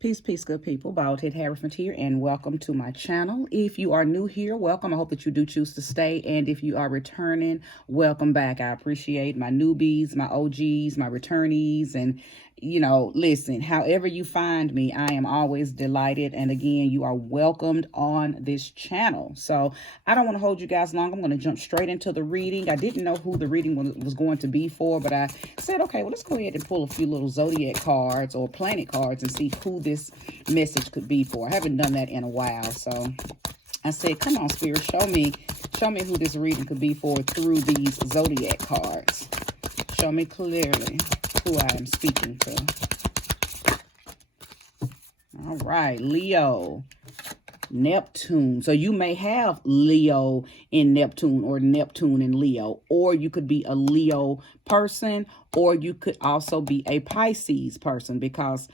Peace, peace, good people. Baldhead Harrison here, and welcome to my channel. If you are new here, welcome. I hope that you do choose to stay, and if you are returning, welcome back. I appreciate my newbies, my OGs, my returnees, and listen, however you find me, I am always delighted. And again, you are welcomed on this channel. So I don't want to hold you guys long. I'm going to jump straight into the reading. I didn't know who the reading was going to be for, but I said, okay, well, let's go ahead and pull a few little zodiac cards or planet cards and see who this message could be for. I haven't done that in a while. So I said, come on, Spirit, show me who this reading could be for through these zodiac cards. Show me clearly who I am speaking to. All right, Leo, Neptune. So you may have Leo in Neptune or Neptune in Leo, or you could be a Leo person, or you could also be a Pisces person because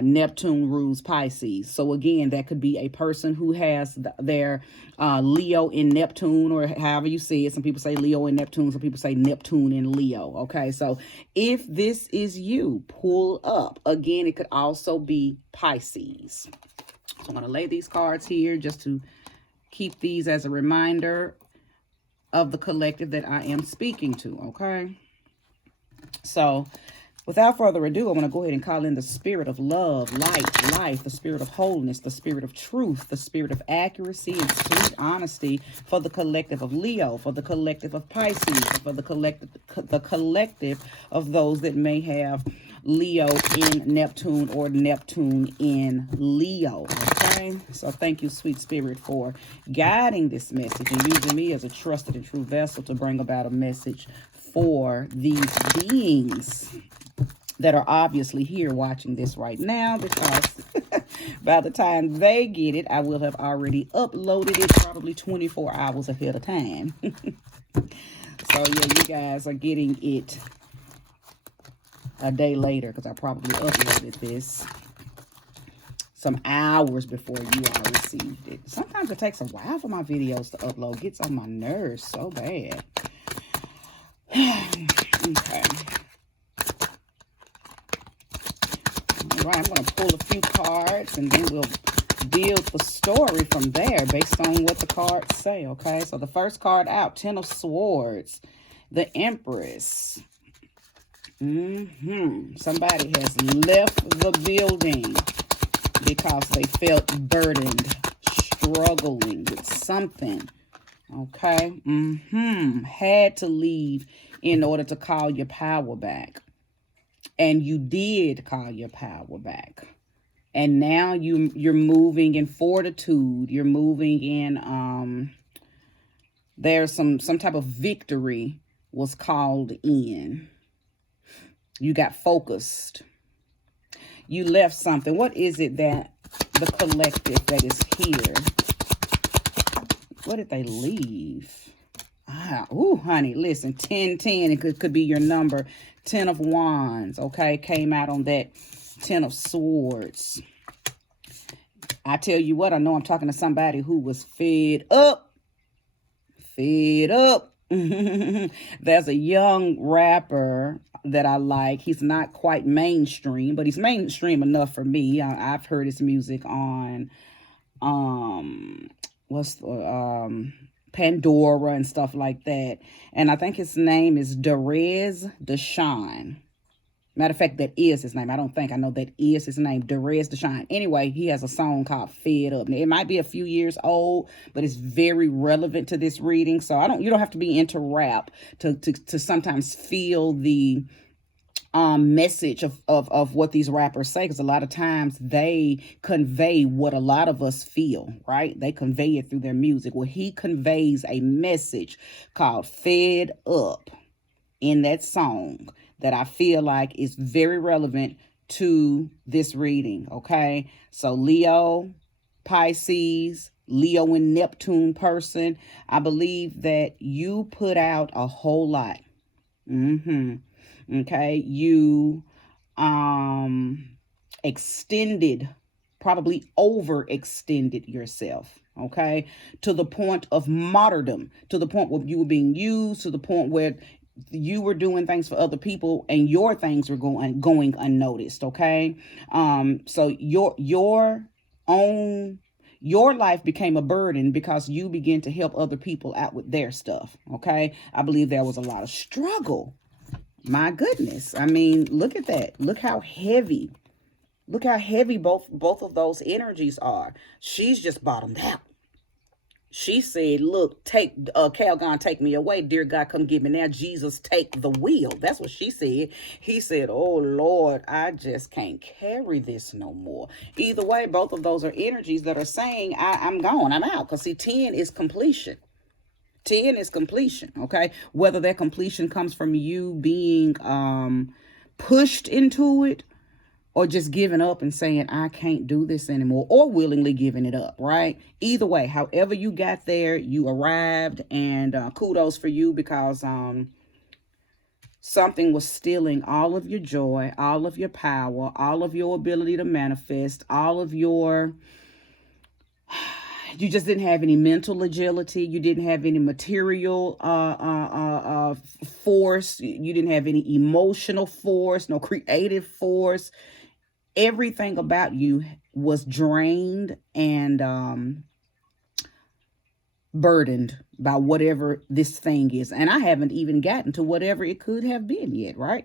Neptune rules Pisces. So again, that could be a person who has their Leo in Neptune, or however you see it. Some people say Leo in Neptune. Some people say Neptune in Leo. Okay, so if this is you, pull up. Again, it could also be Pisces. So I'm going to lay these cards here just to keep these as a reminder of the collective that I am speaking to. Okay, so without further ado, I'm going to go ahead and call in the spirit of love, light, life, the spirit of wholeness, the spirit of truth, the spirit of accuracy and sweet honesty for the collective of Leo, for the collective of Pisces, for the collective of those that may have Leo in Neptune or Neptune in Leo. Okay, so thank you, sweet spirit, for guiding this message and using me as a trusted and true vessel to bring about a message for these beings that are obviously here watching this right now, because by the time they get it, I will have already uploaded it probably 24 hours ahead of time. So yeah, you guys are getting it a day later because I probably uploaded this some hours before you all received it. Sometimes it takes a while for my videos to upload. It gets on my nerves so bad. Okay. All right, I'm going to pull a few cards and then we'll build the story from there based on what the cards say, okay? So the first card out, Ten of Swords, the Empress. Somebody has left the building because they felt burdened, struggling with something, okay? Had to leave in order to call your power back. And you did call your power back. And now you're moving in fortitude. You're moving in, there's some type of victory was called in. You got focused. You left something. What is it that the collective that is here? What did they leave? Honey, listen, 1010, it could be your number. 10 of Wands, okay, came out on that 10 of Swords. I tell you what, I know I'm talking to somebody who was fed up. Fed up. There's a young rapper that I like. He's not quite mainstream, but he's mainstream enough for me. I've heard his music on, Pandora and stuff like that. And I think his name is Deshaun. Matter of fact, that is his name. I know that is his name, Deshaun. Anyway, he has a song called Fed Up. Now, it might be a few years old, but it's very relevant to this reading. So you don't have to be into rap to sometimes feel the message of what these rappers say, because a lot of times they convey what a lot of us feel, right? They convey it through their music. Well, he conveys a message called Fed Up in that song that I feel like is very relevant to this reading, okay? So Leo, Pisces, Leo and Neptune person, I believe that you put out a whole lot. Okay, you extended, probably overextended yourself, okay, to the point of martyrdom, to the point where you were being used, to the point where you were doing things for other people and your things were going unnoticed. Okay. So own your life became a burden because you began to help other people out with their stuff. Okay. I believe there was a lot of struggle. My goodness. I mean, look at that. Look how heavy. Look how heavy both of those energies are. She's just bottomed out. She said, look, Calgon, take me away. Dear God, come get me now. Jesus, take the wheel. That's what she said. He said, oh, Lord, I just can't carry this no more. Either way, both of those are energies that are saying, I'm gone. I'm out. Because see, 10 is completion. 10 is completion, okay? Whether that completion comes from you being pushed into it, or just giving up and saying, I can't do this anymore, or willingly giving it up, right? Either way, however you got there, you arrived, and kudos for you, because something was stealing all of your joy, all of your power, all of your ability to manifest, all of your... You just didn't have any mental agility. You didn't have any material force. You didn't have any emotional force, no creative force. Everything about you was drained and burdened by whatever this thing is. And I haven't even gotten to whatever it could have been yet, right?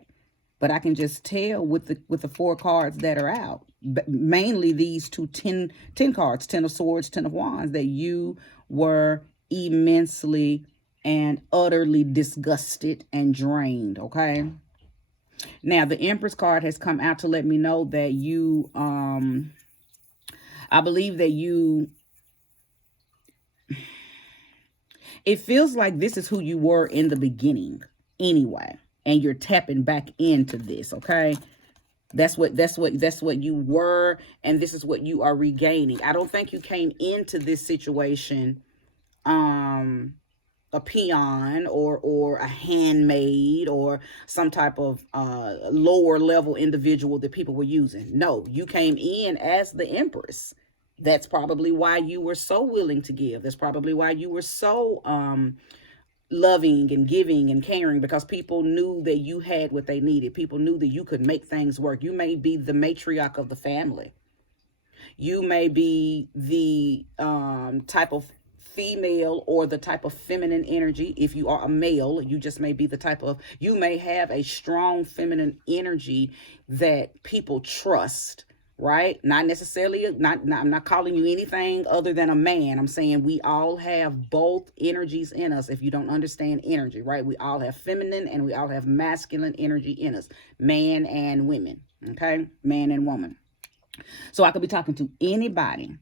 But I can just tell with the 4 cards that are out, mainly these 10 cards, 10 of swords, 10 of wands, that you were immensely and utterly disgusted and drained, okay? Now, the Empress card has come out to let me know that you, I believe that it feels like this is who you were in the beginning anyway, and you're tapping back into this, okay? That's what you were, and this is what you are regaining. I don't think you came into this situation a peon or a handmaid or some type of lower level individual that people were using. No, you came in as the Empress. That's probably why you were so willing to give. That's probably why you were so loving and giving and caring, because people knew that you had what they needed. People knew that you could make things work. You may be the matriarch of the family. You may be the type of female or the type of feminine energy. If you are a male, you just may be the type of, you may have a strong feminine energy that people trust, right? Not necessarily, I'm not calling you anything other than a man. I'm saying we all have both energies in us. If you don't understand energy, right? We all have feminine and we all have masculine energy in us, man and women, okay? Man and woman. So I could be talking to anybody,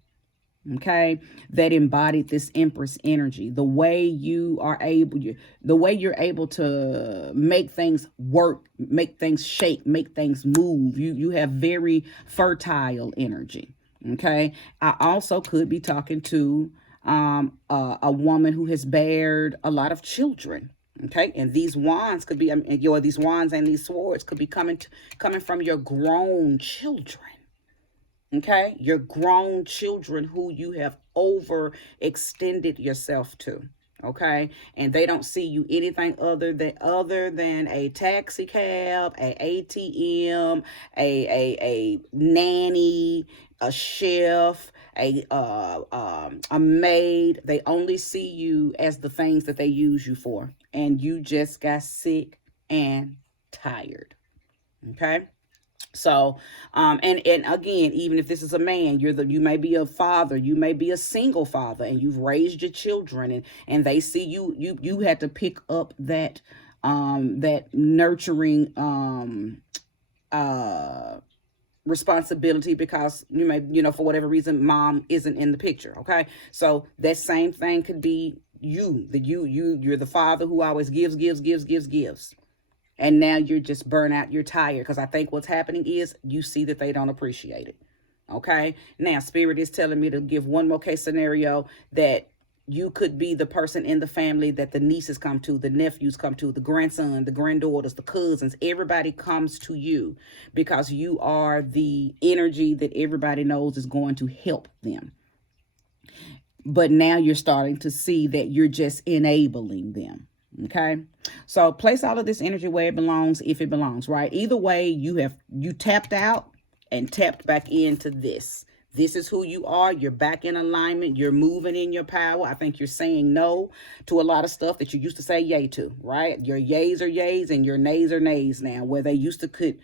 okay, that embodied this Empress energy. The way you are able, the way you're able to make things work, make things shake, make things move. You have very fertile energy, okay? I also could be talking to a woman who has bared a lot of children. Okay, and these wands could be, these wands and these swords could be coming from your grown children. Okay, your grown children who you have overextended yourself to. Okay, and they don't see you anything other than a taxi cab, a ATM, a nanny, a chef, a maid. They only see you as the things that they use you for, and you just got sick and tired. Okay. So, and again, even if this is a man, you may be a father, you may be a single father, and you've raised your children, and they see you had to pick up that nurturing responsibility, because you may, for whatever reason, mom isn't in the picture. Okay, so that same thing could be you're the father who always gives. And now you're just burnt out, you're tired, because I think what's happening is you see that they don't appreciate it. Okay, now Spirit is telling me to give one more case scenario, that you could be the person in the family that the nieces come to, the nephews come to, the grandson, the granddaughters, the cousins, everybody comes to you because you are the energy that everybody knows is going to help them. But now you're starting to see that you're just enabling them. Okay, so place all of this energy where it belongs, if it belongs, right? Either way, you tapped out and tapped back into this. This is who you are. You're back in alignment. You're moving in your power. I think you're saying no to a lot of stuff that you used to say yay to, right? Your yays are yays and your nays are nays now, where they used to could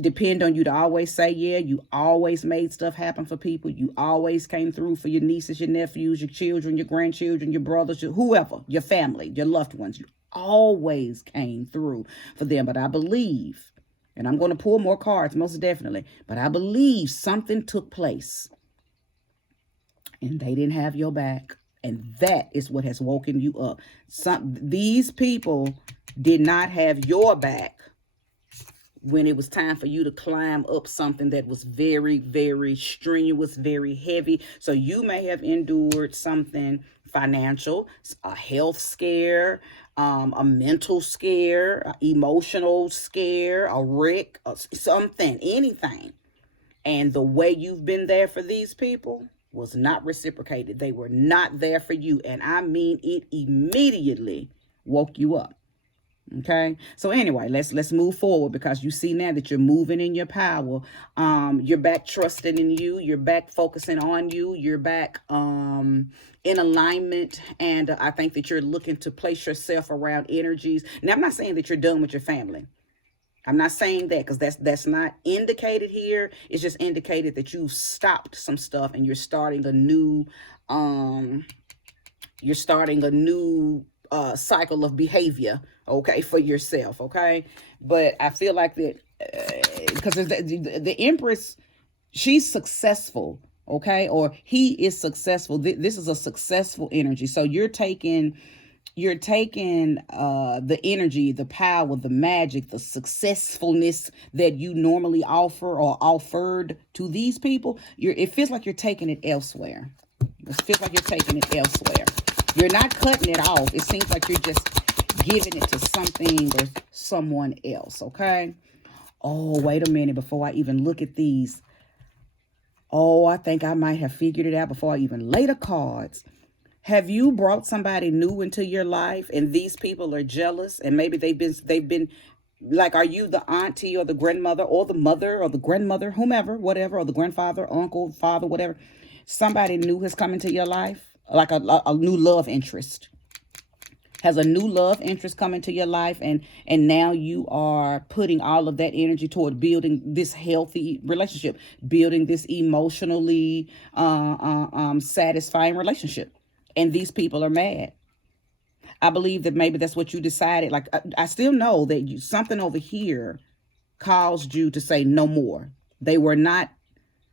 depend on you to always say yeah. You always made stuff happen for people. You always came through for your nieces, your nephews, your children, your grandchildren, your brothers, whoever, your family, your loved ones. You always came through for them. But I believe, and I'm going to pull more cards most definitely, but I believe something took place and they didn't have your back. And that is what has woken you up. These people did not have your back when it was time for you to climb up something that was very, very strenuous, very heavy. So you may have endured something financial, a health scare, a mental scare, an emotional scare, a wreck, something, anything. And the way you've been there for these people was not reciprocated. They were not there for you. And I mean, it immediately woke you up. Okay, so anyway, let's move forward, because you see now that you're moving in your power. You're back trusting in you. You're back focusing on you. You're back in alignment, and I think that you're looking to place yourself around energies. Now, I'm not saying that you're done with your family. I'm not saying that, because that's not indicated here. It's just indicated that you've stopped some stuff and you're starting a new cycle of behavior, okay, for yourself, okay? But I feel like that because the Empress, she's successful, okay, or he is successful. This is a successful energy. So you're taking the energy, the power, the magic, the successfulness that you normally offer or offered to these people. It feels like you're taking it elsewhere. It feels like you're taking it elsewhere. You're not cutting it off. It seems like you're just giving it to something or someone else, okay? Oh, wait a minute before I even look at these. Oh, I think I might have figured it out before I even lay the cards. Have you brought somebody new into your life and these people are jealous, and maybe they've been like, are you the auntie or the grandmother or the mother or the grandmother, whomever, whatever, or the grandfather, uncle, father, whatever? Somebody new has come into your life, like a new love interest. Has a new love interest come into your life, and now you are putting all of that energy toward building this healthy relationship, building this emotionally satisfying relationship. And these people are mad. I believe that maybe that's what you decided. Like, I still know that something over here caused you to say no more.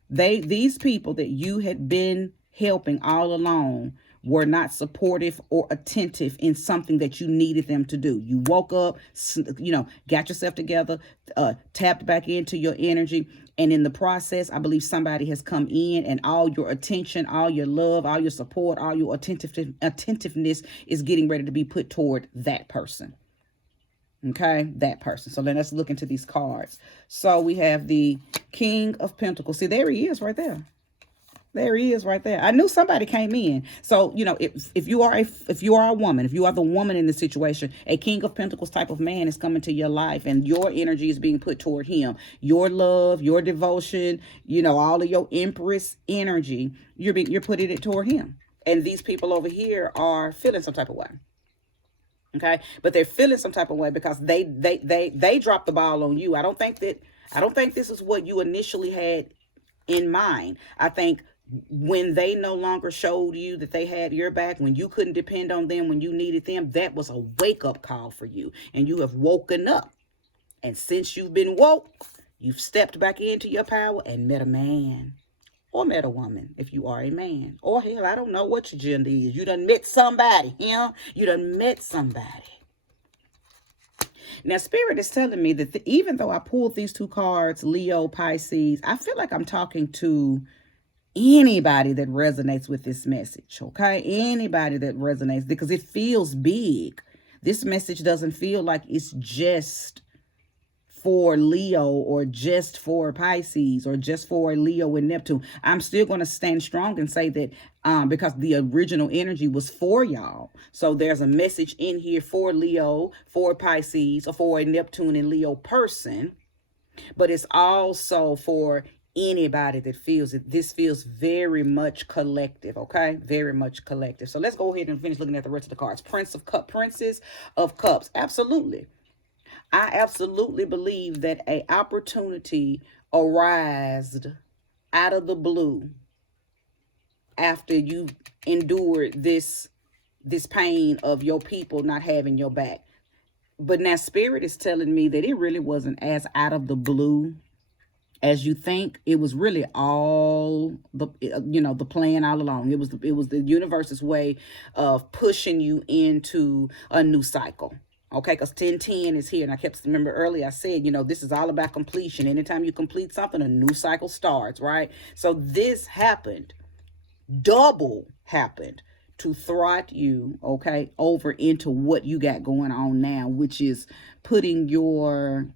These people that you had been helping all along were not supportive or attentive in something that you needed them to do. You woke up, got yourself together, tapped back into your energy. And in the process, I believe somebody has come in, and all your attention, all your love, all your support, all your attentiveness is getting ready to be put toward that person. Okay, that person. So then let's look into these cards. So we have the King of Pentacles. See, there he is right there. There he is right there. I knew somebody came in. So, if you are a woman, if you are the woman in the situation, a King of Pentacles type of man is coming to your life, and your energy is being put toward him. Your love, your devotion, all of your Empress energy, you're putting it toward him. And these people over here are feeling some type of way. Okay, but they're feeling some type of way because they dropped the ball on you. I don't think this is what you initially had in mind. I think when they no longer showed you that they had your back, when you couldn't depend on them, when you needed them, that was a wake-up call for you. And you have woken up. And since you've been woke, you've stepped back into your power and met a man. Or met a woman, if you are a man. Or hell, I don't know what your gender is. You done met somebody, You done met somebody. Now, Spirit is telling me that even though I pulled these two cards, Leo, Pisces, I feel like I'm talking to anybody that resonates with this message, okay? Anybody that resonates, because it feels big. This message doesn't feel like it's just for Leo or just for Pisces or just for Leo and Neptune. I'm still going to stand strong and say that because the original energy was for y'all. So there's a message in here for Leo, for Pisces, or for a Neptune and Leo person. But it's also for anybody that feels it. This feels very much collective, okay? Very much collective. So let's go ahead and finish looking at the rest of the cards. Princess of Cups. Absolutely. I absolutely believe that a opportunity arose out of the blue after you endured this pain of your people not having your back. But now Spirit is telling me that it really wasn't as out of the blue as you think. It was really all the plan all along. It was the universe's way of pushing you into a new cycle. Okay, because 1010 is here. And I kept, remember earlier I said, this is all about completion. Anytime you complete something, a new cycle starts, right? So this happened, double happened to throt you, okay, over into what you got going on now, which is putting your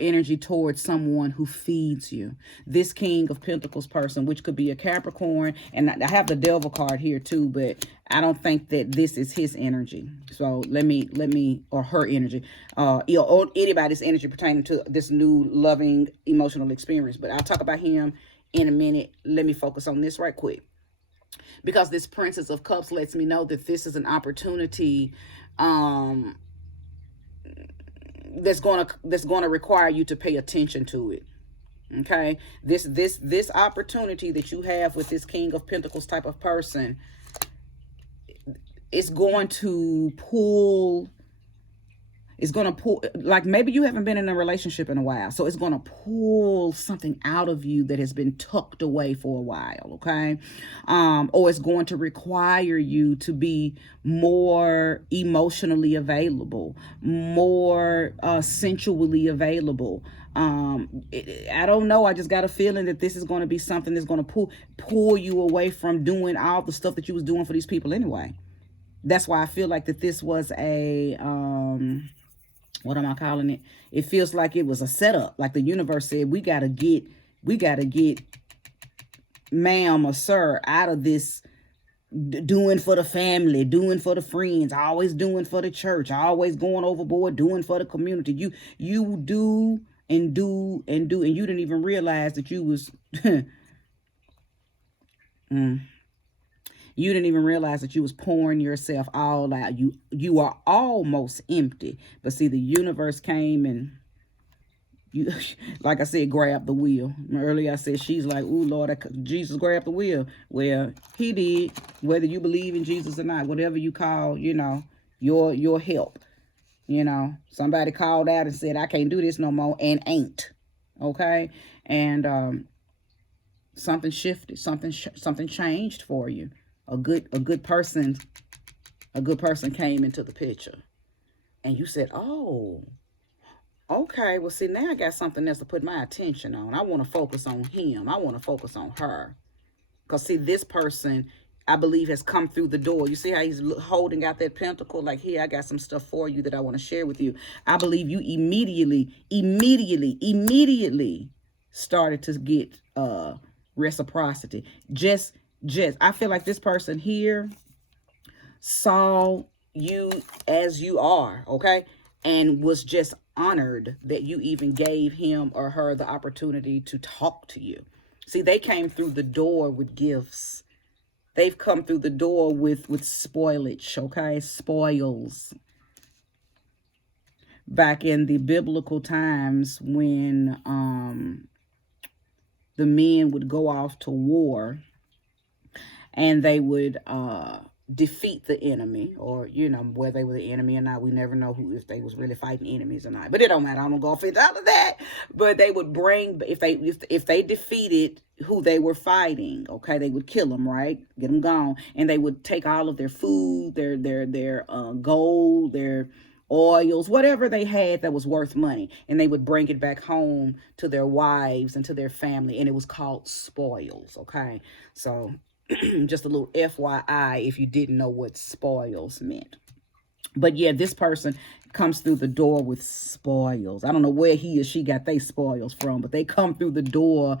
energy towards someone who feeds you. This King of Pentacles person, which could be a Capricorn, and I have the Devil card here too, but I don't think that this is his energy. So let me or her energy, or anybody's energy pertaining to this new loving emotional experience. But I'll talk about him in a minute. Let me focus on this right quick, because this Princess of Cups lets me know that this is an opportunity that's gonna require you to pay attention to it. Okay, this opportunity that you have with this King of Pentacles type of person, it's going to pull. It's going to pull, like maybe you haven't been in a relationship in a while. So it's going to pull something out of you that has been tucked away for a while, okay? Or it's going to require you to be more emotionally available, more sensually available. I don't know. I just got a feeling that this is going to be something that's going to pull you away from doing all the stuff that you was doing for these people anyway. That's why I feel like that this was a... what am I calling it? It feels like it was a setup. Like the universe said, we gotta get ma'am or sir out of this doing for the family, doing for the friends, always doing for the church, always going overboard, doing for the community. You do and do and do, and you didn't even realize that you was You didn't even realize that you was pouring yourself all out. You are almost empty. But see, the universe came and you, like I said, grabbed the wheel. Earlier I said, she's like, ooh, Lord, Jesus grabbed the wheel. Well, he did, whether you believe in Jesus or not, whatever you call, your help. Somebody called out and said, I can't do this no more, and ain't. Okay? And something shifted, something changed for you. A good person came into the picture, and you said, oh, okay, well, see, now I got something else to put my attention on. I want to focus on him. I want to focus on her. Because, see, this person, I believe, has come through the door. You see how he's holding out that pentacle? Like, here, I got some stuff for you that I want to share with you. I believe you immediately started to get reciprocity. Just I feel like this person here saw you as you are, okay? And was just honored that you even gave him or her the opportunity to talk to you. See, they came through the door with gifts. They've come through the door with spoilage, okay? Spoils. Back in the biblical times when the men would go off to war, and they would defeat the enemy, or whether they were the enemy or not. We never know if they was really fighting enemies or not. But it don't matter. I don't go off into all of that. But they would bring, if they defeated who they were fighting, okay, they would kill them, right? Get them gone, and they would take all of their food, their gold, their oils, whatever they had that was worth money, and they would bring it back home to their wives and to their family, and it was called spoils. Okay, so just a little FYI if you didn't know what spoils meant. But yeah, this person comes through the door with spoils. I don't know where he or she got their spoils from, but they come through the door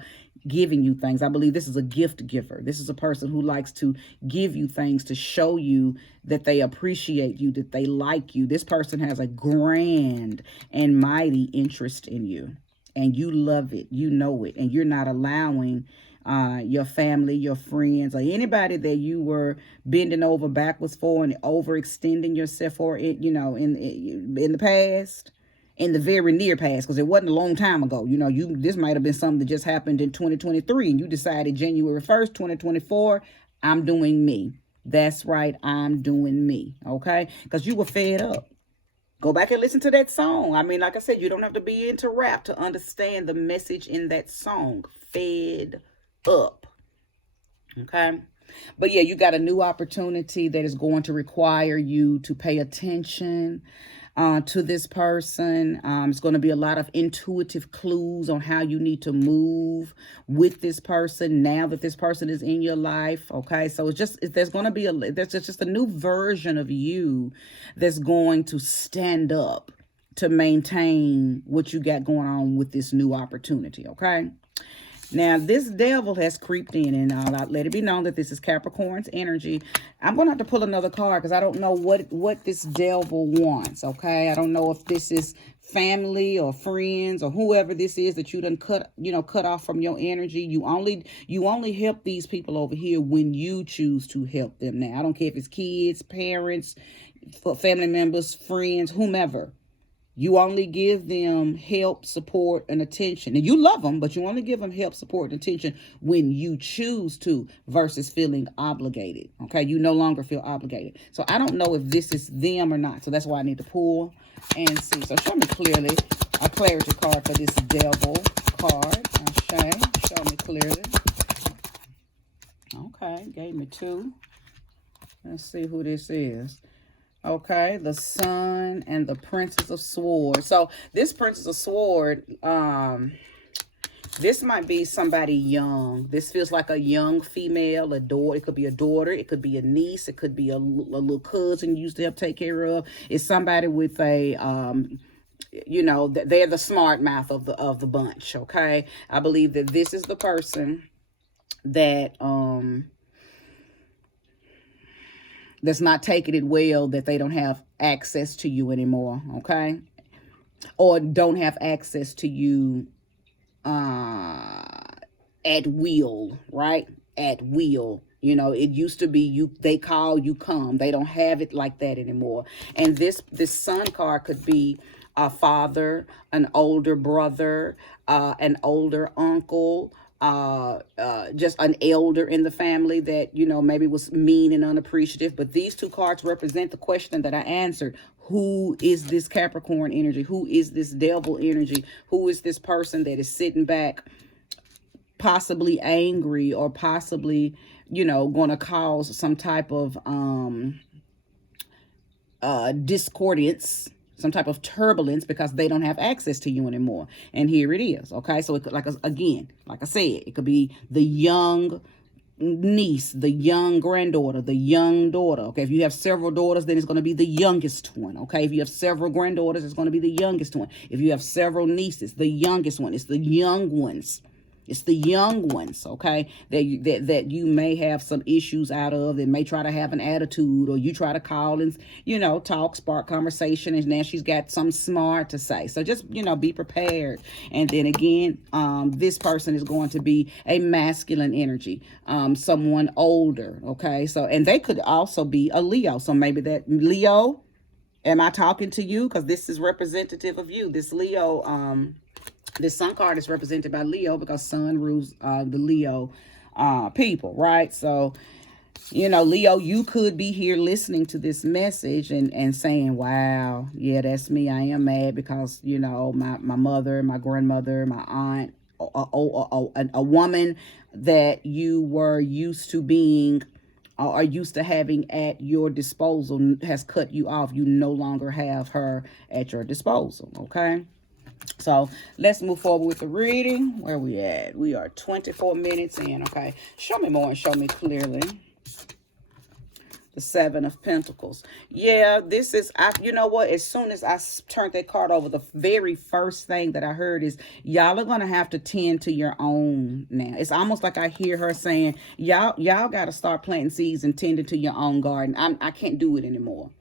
giving you things. I believe this is a gift giver. This is a person who likes to give you things to show you that they appreciate you, that they like you. This person has a grand and mighty interest in you, and you love it. You know it, and you're not allowing your family, your friends, or anybody that you were bending over backwards for and overextending yourself for, it, you know, in the past, in the very near past, because it wasn't a long time ago. You know, this might have been something that just happened in 2023, and you decided January 1st, 2024, I'm doing me. That's right, I'm doing me, okay? Because you were fed up. Go back and listen to that song. I mean, like I said, you don't have to be into rap to understand the message in that song. Fed up. Okay. But yeah, you got a new opportunity that is going to require you to pay attention to this person. It's going to be a lot of intuitive clues on how you need to move with this person now that this person is in your life. Okay, so there's going to be there's just a new version of you that's going to stand up to maintain what you got going on with this new opportunity. Okay. Now, this devil has creeped in, and I'll let it be known that this is Capricorn's energy. I'm going to have to pull another card because I don't know what this devil wants, okay? I don't know if this is family or friends or whoever this is that you done cut off from your energy. You only help these people over here when you choose to help them. Now, I don't care if it's kids, parents, family members, friends, whomever. You only give them help, support, and attention. And you love them, but you only give them help, support, and attention when you choose to versus feeling obligated. Okay? You no longer feel obligated. So I don't know if this is them or not. So that's why I need to pull and see. So show me clearly a clarity card for this devil card. Show me clearly. Okay, gave me two. Let's see who this is. Okay, the Sun and the Princess of Swords. So this Princess of Swords, this might be somebody young. This feels like a young female, a daughter. It could be a daughter. It could be a niece. It could be a little cousin you used to help take care of. It's somebody with a, you know, they're the smart mouth of the bunch. Okay, I believe that this is the person that that's not taking it well, that they don't have access to you anymore, okay? Or don't have access to you at will, right? At will. You know, it used to be they call, you come. They don't have it like that anymore. And this Sun card could be a father, an older brother, an older uncle, just an elder in the family that, you know, maybe was mean and unappreciative. But these two cards represent the question that I answered. Who is this Capricorn energy? Who is this devil energy? Who is this person that is sitting back, possibly angry or possibly, you know, going to cause some type of discordance, some type of turbulence because they don't have access to you anymore. And here it is. Okay, so it could, again, like I said, it could be the young niece, the young granddaughter, the young daughter. Okay, if you have several daughters, then it's going to be the youngest one. Okay, if you have several granddaughters, it's going to be the youngest one. If you have several nieces, the youngest one. It's the young ones. It's the young ones, okay, that you may have some issues out of, that may try to have an attitude, or you try to call and, you know, talk, spark conversation, and now she's got something smart to say. So just, you know, be prepared. And then again, this person is going to be a masculine energy, someone older, okay? So, and they could also be a Leo. So maybe that Leo, am I talking to you? Because this is representative of you. This Leo, this Sun card is represented by Leo because Sun rules the Leo people, right? So, you know, Leo, you could be here listening to this message and saying, wow, yeah, that's me. I am mad because, you know, my mother, my grandmother, my aunt, a woman that you were used to being are used to having at your disposal has cut you off. You no longer have her at your disposal, okay? So let's move forward with the reading. Where we at? We are 24 minutes in, okay? Show me more and show me clearly The Seven of Pentacles. Yeah, this is, you know what? As soon as I turned that card over, the very first thing that I heard is, y'all are going to have to tend to your own now. It's almost like I hear her saying, y'all got to start planting seeds and tending to your own garden. I can't do it anymore.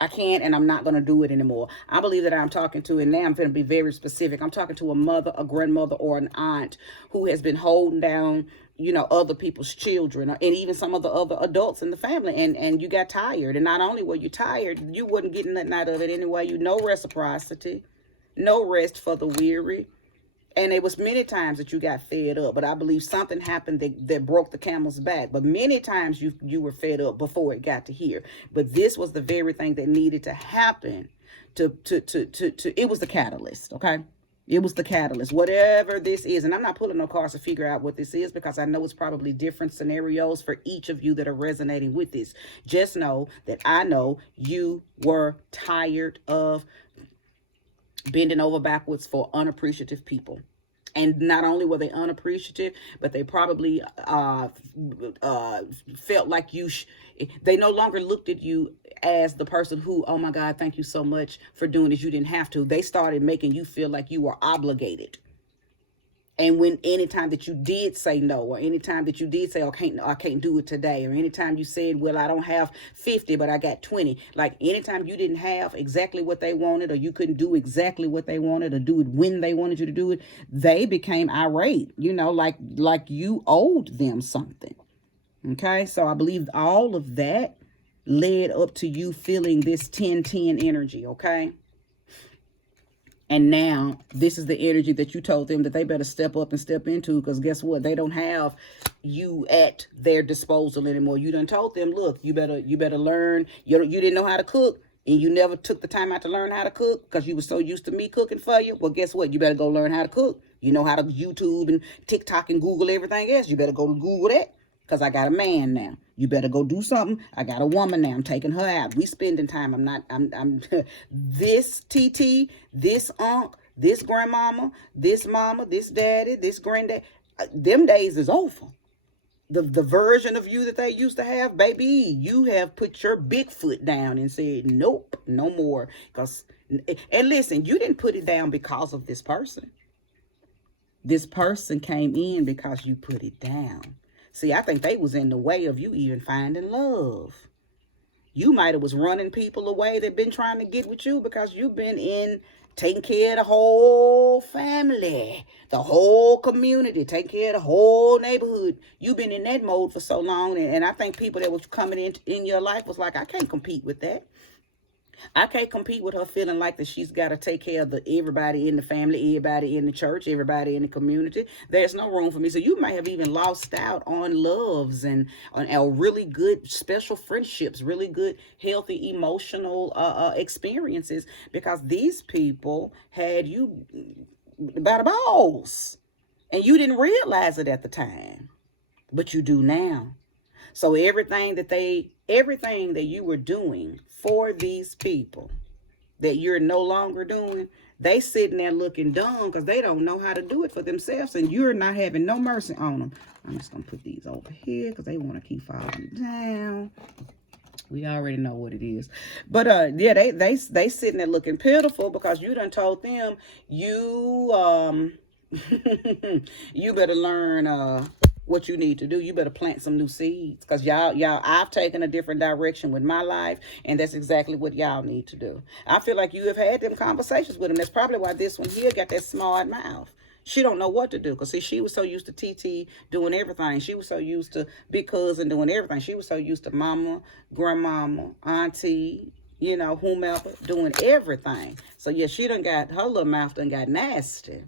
I can't, and I'm not going to do it anymore. I believe that I'm talking to, and now I'm going to be very specific. I'm talking to a mother, a grandmother, or an aunt who has been holding down, you know, other people's children, and even some of the other adults in the family, and you got tired. And not only were you tired, you wasn't getting nothing out of it anyway. You no reciprocity, no rest for the weary. And it was many times that you got fed up, but I believe something happened that broke the camel's back. But many times you were fed up before it got to here. But this was the very thing that needed to happen it was the catalyst, okay? It was the catalyst, whatever this is. And I'm not pulling no cards to figure out what this is, because I know it's probably different scenarios for each of you that are resonating with this. Just know that I know you were tired of bending over backwards for unappreciative people. And not only were they unappreciative, but they probably felt like they no longer looked at you as the person who, oh my God, thank you so much for doing this. You didn't have to. They started making you feel like you were obligated. And when anytime that you did say no, or anytime that you did say, okay, I can't do it today, or anytime you said, well, I don't have 50, but I got 20, like anytime you didn't have exactly what they wanted, or you couldn't do exactly what they wanted, or do it when they wanted you to do it, they became irate, you know, like you owed them something. Okay, so I believe all of that led up to you feeling this 10-10 energy, okay? And now this is the energy that you told them that they better step up and step into, because guess what? They don't have you at their disposal anymore. You done told them, look, you better learn. You didn't know how to cook, and you never took the time out to learn how to cook because you were so used to me cooking for you. Well, guess what? You better go learn how to cook. You know how to YouTube and TikTok and Google everything else. You better go to Google that, because I got a man now. You better go do something. I got a woman now. I'm taking her out. We spending time. I'm this TT, this unc, this grandmama, this mama, this daddy, this granddad. Them days is over. The version of you that they used to have, baby, you have put your big foot down and said, nope, no more. And listen, you didn't put it down because of this person. This person came in because you put it down. See, I think they was in the way of you even finding love. You might have was running people away that been trying to get with you, because you've been in taking care of the whole family, the whole community, taking care of the whole neighborhood. You've been in that mode for so long, and I think people that was coming in your life was like, I can't compete with that. I can't compete with her feeling like that she's got to take care of everybody in the family, everybody in the church, everybody in the community. There's no room for me. So you might have even lost out on loves and on really good special friendships, really good, healthy, emotional experiences, because these people had you by the balls. And you didn't realize it at the time, but you do now. So everything that you were doing for these people that you're no longer doing, they sitting there looking dumb because they don't know how to do it for themselves, and you're not having no mercy on them. I'm just going to put these over here because they want to keep falling down. We already know what it is. But yeah, they sitting there looking pitiful because you done told them you you better learn what you need to do. You better plant some new seeds, because y'all, I've taken a different direction with my life, and that's exactly what y'all need to do. I feel like you have had them conversations with them. That's probably why this one here got that smart mouth. She don't know what to do, because see, she was so used to TT doing everything. She was so used to big cousin doing everything. She was so used to mama, grandmama, auntie, you know, whomever doing everything. So yeah, she done got, her little mouth done got nasty.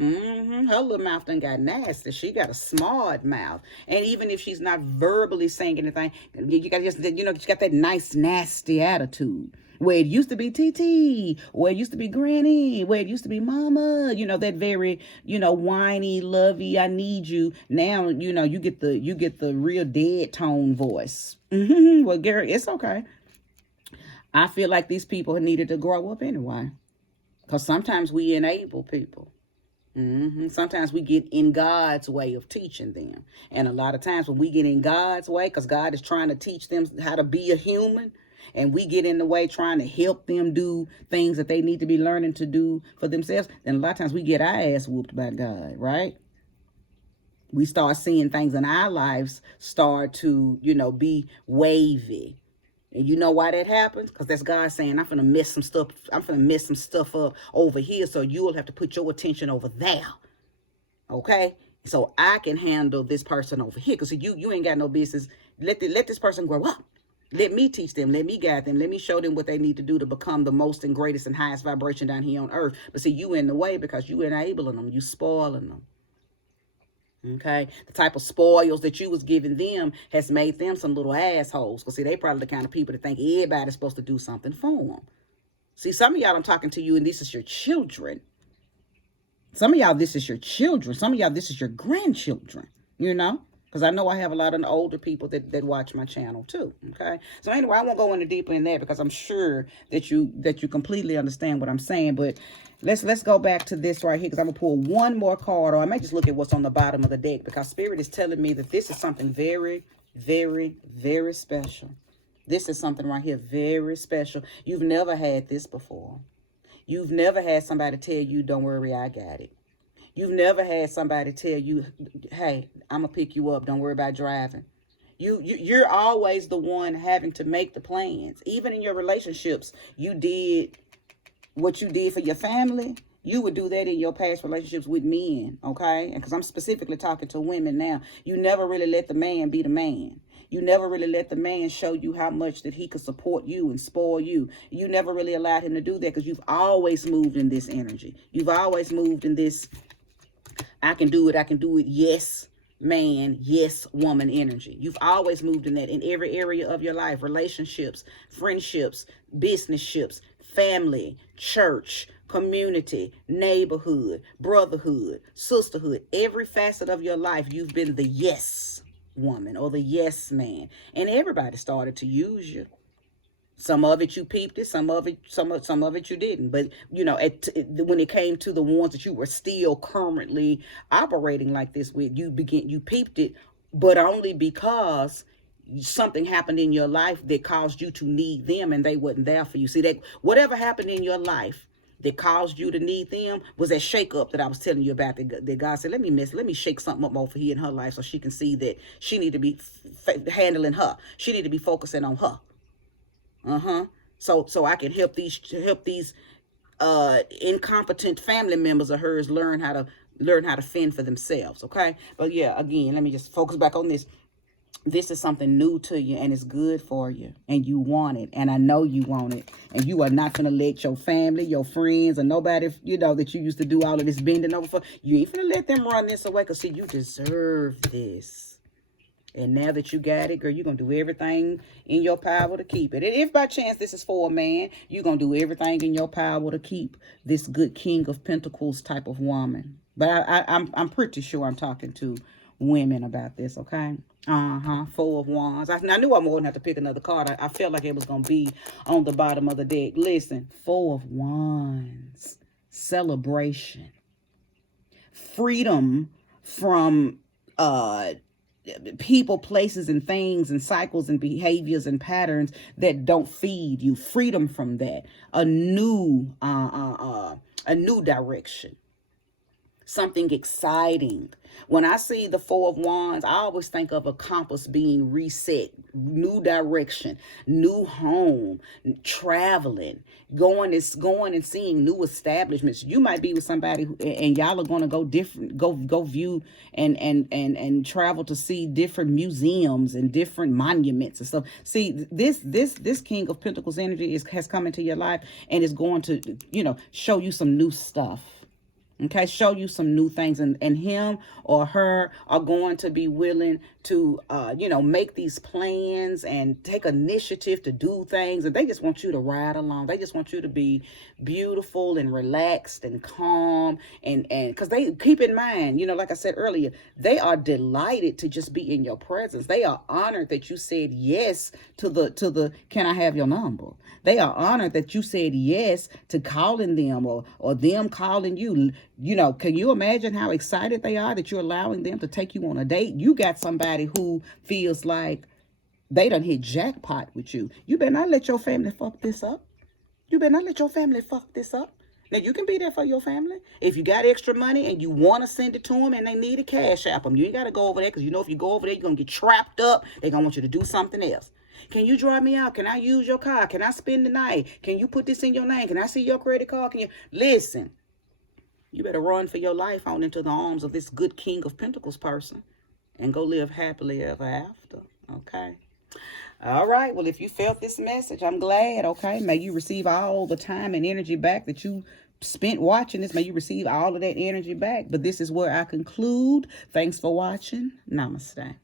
Her little mouth done got nasty. She got a smart mouth. And even if she's not verbally saying anything, you got just, you know, she got that nice, nasty attitude. Where it used to be TT, where it used to be Granny, where it used to be Mama, you know, that very, you know, whiny, lovey, I need you. Now, you know, you get the real dead tone voice. Well, Gary, it's okay. I feel like these people needed to grow up anyway. Because sometimes we enable people. Sometimes we get in God's way of teaching them. And a lot of times when we get in God's way, because God is trying to teach them how to be a human, and we get in the way trying to help them do things that they need to be learning to do for themselves, then a lot of times we get our ass whooped by God, right? We start seeing things in our lives start to, be wavy. And you know why that happens? Because that's God saying, I'm going to mess some stuff up over here, so you'll have to put your attention over there. Okay? So I can handle this person over here. Because you ain't got no business. Let this person grow up. Let me teach them. Let me guide them. Let me show them what they need to do to become the most and greatest and highest vibration down here on earth. But see, you in the way because you enabling them. You spoiling them. Okay, the type of spoils that you was giving them has made them some little assholes. Because see, they probably the kind of people that think everybody's supposed to do something for them. See, some of y'all, I'm talking to you, and this is your children. Some of y'all, this is your children. Some of y'all, this is your grandchildren. Because I know I have a lot of older people that watch my channel too. Okay, so anyway, I won't go any deeper in that because I'm sure that you completely understand what I'm saying. But let's go back to this right here because I'm gonna pull one more card, or I may just look at what's on the bottom of the deck because Spirit is telling me that this is something very, very, very special. This is something right here very special. You've never had this before. You've never had somebody tell you, "Don't worry, I got it." You've never had somebody tell you, "Hey, I'm going to pick you up. Don't worry about driving." You're always the one having to make the plans. Even in your relationships, you did what you did for your family. You would do that in your past relationships with men, okay? And because I'm specifically talking to women now, you never really let the man be the man. You never really let the man show you how much that he could support you and spoil you. You never really allowed him to do that because you've always moved in this energy. You've always moved in this I can do it, yes, man, yes, woman energy. You've always moved in that in every area of your life, relationships, friendships, businesships, family, church, community, neighborhood, brotherhood, sisterhood. Every facet of your life, you've been the yes woman or the yes man. And everybody started to use you. Some of it you peeped it, some of it you didn't. But when it came to the ones that you were still currently operating like this with, you peeped it, but only because something happened in your life that caused you to need them and they wasn't there for you. See, that whatever happened in your life that caused you to need them was that shake up that I was telling you about, that God said, let me shake something up over here in her life so she can see that she need to be handling her. She need to be focusing on her. So I can help these incompetent family members of hers learn how to fend for themselves. Okay. But yeah, again, let me just focus back on this. This is something new to you and it's good for you and you want it. And I know you want it, and you are not going to let your family, your friends, or nobody, that you used to do all of this bending over for. You ain't going to let them run this away, because see, you deserve this. And now that you got it, girl, you're going to do everything in your power to keep it. And if by chance this is for a man, you're going to do everything in your power to keep this good King of Pentacles type of woman. But I'm pretty sure I'm talking to women about this, okay? Four of Wands. I knew I wouldn't have to pick another card. I felt like it was going to be on the bottom of the deck. Listen, Four of Wands. Celebration. Freedom from people, places, and things, and cycles, and behaviors, and patterns that don't feed you. Freedom from that. A new direction. Something exciting. When I see the Four of Wands, I always think of a compass being reset, new direction, new home, traveling, going and seeing new establishments. You might be with somebody and y'all are going to go view and travel to see different museums and different monuments and stuff. See, this King of Pentacles energy has come into your life and is going to, show you some new stuff. Okay, show you some new things, and him or her are going to be willing to, make these plans and take initiative to do things. And they just want you to ride along. They just want you to be beautiful and relaxed and calm. And because they keep in mind, like I said earlier, they are delighted to just be in your presence. They are honored that you said yes to the can I have your number? They are honored that you said yes to calling them or them calling you. You know, can you imagine how excited they are that you're allowing them to take you on a date? You got somebody who feels like they done hit jackpot with you. You better not let your family fuck this up. You better not let your family fuck this up. Now, you can be there for your family. If you got extra money and you want to send it to them and they need a cash app them, you ain't got to go over there because you know if you go over there, you're going to get trapped up. They're going to want you to do something else. Can you drive me out? Can I use your car? Can I spend the night? Can you put this in your name? Can I see your credit card? Can you listen? You better run for your life on into the arms of this good King of Pentacles person and go live happily ever after. Okay. All right. Well, if you felt this message, I'm glad. Okay. May you receive all the time and energy back that you spent watching this. May you receive all of that energy back. But this is where I conclude. Thanks for watching. Namaste.